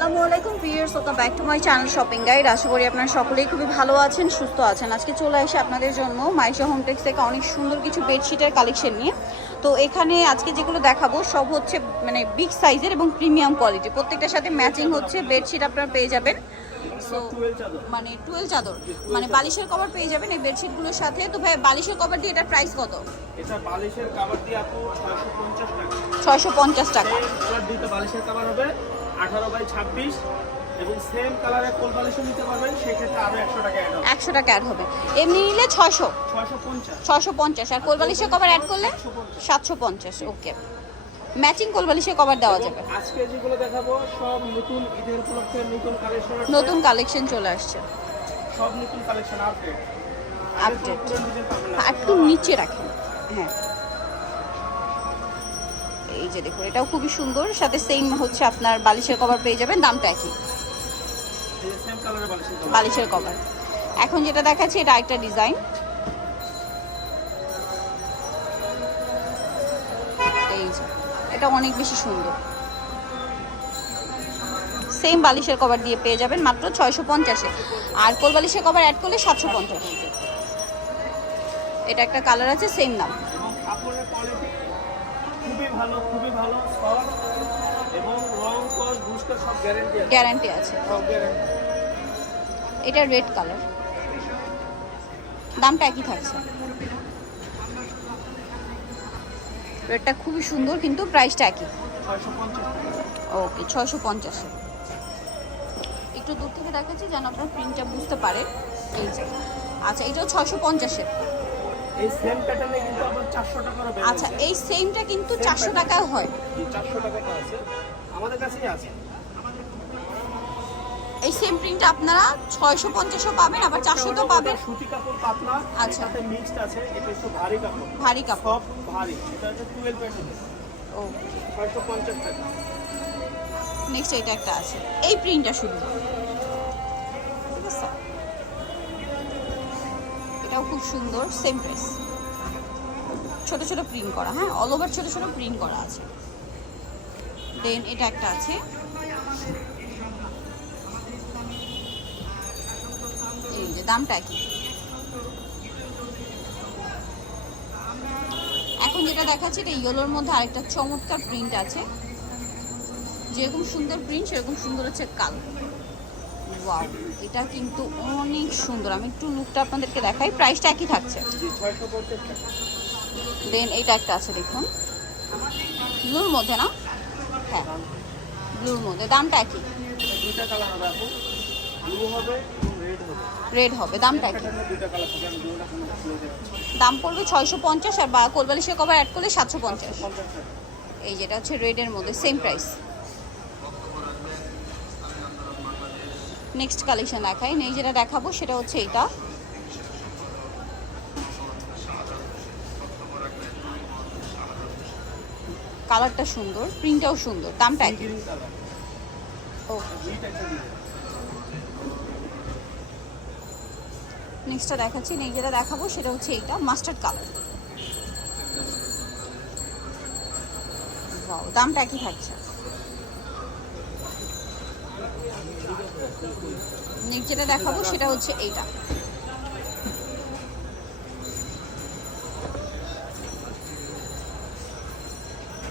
আসসালামু আলাইকুম viewers welcome back to my channel shopping guide আশা করি আপনারা সকলেই খুবই ভালো আছেন সুস্থ আছেন। আজকে চলে আসি আপনাদের জন্য মাইশা হোমটেক্স থেকে অনেক সুন্দর কিছু বেডশিটের কালেকশন নিয়ে। তো এখানে আজকে যেগুলো দেখাবো সব হচ্ছে মানে বিগ সাইজের এবং প্রিমিয়াম কোয়ালিটি প্রত্যেকটার সাথে ম্যাচিং হচ্ছে বেডশিট আপনারা পেয়ে যাবেন। সো মানে টুয়েল চাদর মানে বালিশের কভার পেয়ে যাবেন এই বেডশিটগুলোর সাথে। তো ভাই বালিশের কভার দিয়ে এটার প্রাইস কত? এটা বালিশের কাভার দিয়ে আপু 650 টাকা। ছয়শো পঞ্চাশ টাকা। দুটো বালিশের কাভার হবে। 18 বাই 26 এবং সেম কালারের কোল বালিশও নিতে পারবেন সেক্ষেত্রে আরও 100 টাকা অ্যাড হবে। একশো টাকা অ্যাড হবে। এমনি নিলে ছয়শো। 650 ছশো পঞ্চাশ। আর কোলবালিশের কভার অ্যাড করলে? সাতশো পঞ্চাশ। ওকে ম্যাচিং কোলবালিশের কভার দেওয়া যাবে। আজকে যেগুলো দেখাবো সব নতুন ঈদের উপলক্ষে নতুন কালেকশন নতুন কালেকশন চলে আসছে। সব নতুন কালেকশন আপডেট না। একটু নিচে রাখেন। হ্যাঁ। এই যে দেখুন, এটাও খুবই সুন্দর। সাথে সেম হচ্ছে আপনার বালিশের কভার পেয়ে যাবেন, দামটা একই। বালিশের কভার এখন যেটা দেখাচ্ছি, এটা একটা ডিজাইন এই যে, এটা অনেক বেশি সুন্দর। সেম বালিশের কভার দিয়ে পেয়ে যাবেন, মাত্র ছয়শো পঞ্চাশে। আর কোল বালিশের কভার অ্যাড করলে সাতশো পঞ্চাশ। এটা একটা কালার আছে সেম দাম। ভালো খুবই ভালো সফট এবং রং কস বুস্টার সব গ্যারান্টি আছে। গ্যারান্টি আছে। সব গ্যারান্টি এটা রেড কালার দামটা একই থাকছে। রেডটা খুবই সুন্দর কিন্তু প্রাইসটা একই। 650 ওকে ছয়শো পঞ্চাশে। একটু দূর থেকে দেখাচ্ছি যেন আপনার প্রিন্টটা বুঝতে পারে। এই যে। আচ্ছা এটাও ছয়শো পঞ্চাশের এই সেম প্যাটার্নে কিন্তু 400 আচ্ছা এই সেমটা কিন্তু চারশো টাকায় হয়। এই 400 টাকা আছে। আমাদের কাছেই আছে। এই সেম প্রিন্টটা আপনারা ছয়শো পঞ্চাশও পাবেন আবার চারশোতেও পাবেন। সুতি কাপড় পাতলা আচ্ছা। আচ্ছা। সাথে মিক্সড আছে এটা একটু ভারী কাপড়। ভারী কাপড়। সব ভারী। এটা হচ্ছে 12 প্যাটার্ন ও। 650 টাকা। নেক্সট এটা একটা আছে। এই প্রিন্টটা শুধু এটাও খুব সুন্দর সেম প্রাইস ছোট ছোট প্রিন্ট করা হ্যাঁ? অল ওভার ছোট ছোট প্রিন্ট করা আছে। দেন এটা একটা আছে। দামটা কি এখন যেটা দেখাচ্ছে, এটা ইয়েলোর মধ্যে আরেকটা চমৎকার প্রিন্ট আছে। যেরকম সুন্দর প্রিন্ট সেরকম সুন্দর হচ্ছে কাল। ওয়াও এটা কিন্তু অনেক সুন্দর। আমি একটু লুকটা আপনাদেরকে দেখাই। প্রাইসটা একই থাকছে। জি 650 টাকা দেন এটা একটা আছে, দেখুন। ব্লুর মধ্যে না? হ্যাঁ ব্লুর মধ্যে। দামটা একই। রেড হবে, দামটা একই। দাম পড়বে ছয়শো পঞ্চাশ আর বা কোলবালিশের কভার অ্যাড করলে সাতশো পঞ্চাশ। এই যেটা হচ্ছে রেডের মধ্যে সেম প্রাইস নেক্সট কালেকশন দেখাই। নেই যেটা দেখাবো সেটা হচ্ছে এটা। কালারটা সুন্দর, প্রিন্টটাও সুন্দর, দামটা একই। নেক্সটটা দেখাচ্ছি নেই যেটা দেখাবো সেটা হচ্ছে এইটা মাস্টার্ড কালার দামটা একই থাকছে। যেটা দেখাবো সেটা হচ্ছে এইটা।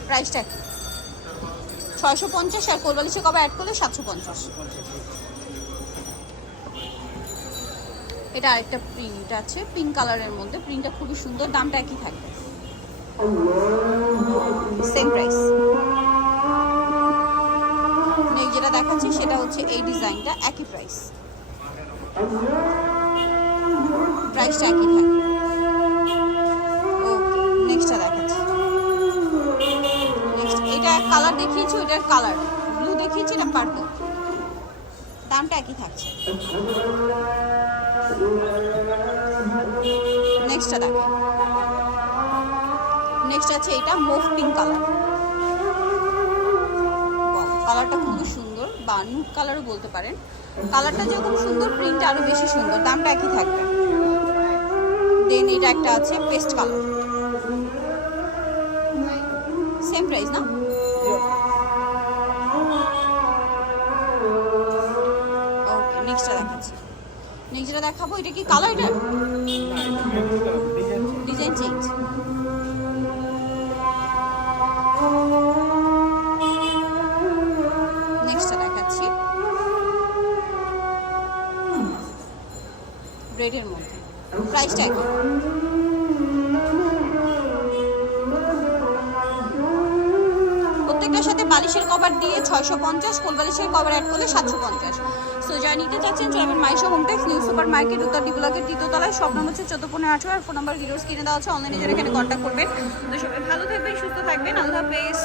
প্রাইসটা কি ছয়শো পঞ্চাশ আর কোলবালিশে কবে অ্যাড করলে সাতশো পঞ্চাশ। এটা আরেকটা প্রিন্ট আছে পিঙ্ক কালারের মধ্যে। প্রিন্টটা খুবই সুন্দর, দামটা একই থাকবে। সেম প্রাইস যেটা দেখাচ্ছি সেটা হচ্ছে এই ডিজাইনটা, একই প্রাইস প্রাইসটা একই থাকবে ওকে নেক্সটটা দেখাচ্ছি। নেক্সট এটা কালার দেখিয়েছি ওইটার কালার ব্লু দেখিয়েছি, এটা পার্পল দামটা একই থাকছে। নেক্সটটা দেখো। নেক্সট আছে এটা মুভ পিঙ্ক কালার কালারটা খুবই সুন্দর। বা নুট কালারও বলতে পারেন কালারটা যেরকম সুন্দর প্রিন্টটা আরও বেশি সুন্দর, দামটা একই থাকবে। দেন এটা একটা আছে পেস্ট কালার সেম প্রাইস না? ওকে নেক্সটটা দেখাচ্ছি। নেক্সটটা দেখাবো, এটা কি কালার এটা? ডিজাইন চেঞ্জ কি প্রত্যেকটার সাথে বালিশের কভার দিয়ে ছয়শো পঞ্চাশ কোল বালিশের কভার অ্যাড করলে সাতশো পঞ্চাশ। সো যা নিতে চাচ্ছেন চলবেন মাইশো হোমটেক্স নিউ সুপার মার্কেট উত্তর ডিবুলাকের তৃতীয়তলায় সব নম্বর হচ্ছে চোদ্দ পনেরো আঠারো আর ফোন নাম্বার ভিডিওস কিনে দেওয়া আছে। অনলাইনে যারা এখানে কন্ট্যাক্ট করবেন। তো সবাই ভালো থাকবেন, সুস্থ থাকবেন। আল্লাহ হাফেজ।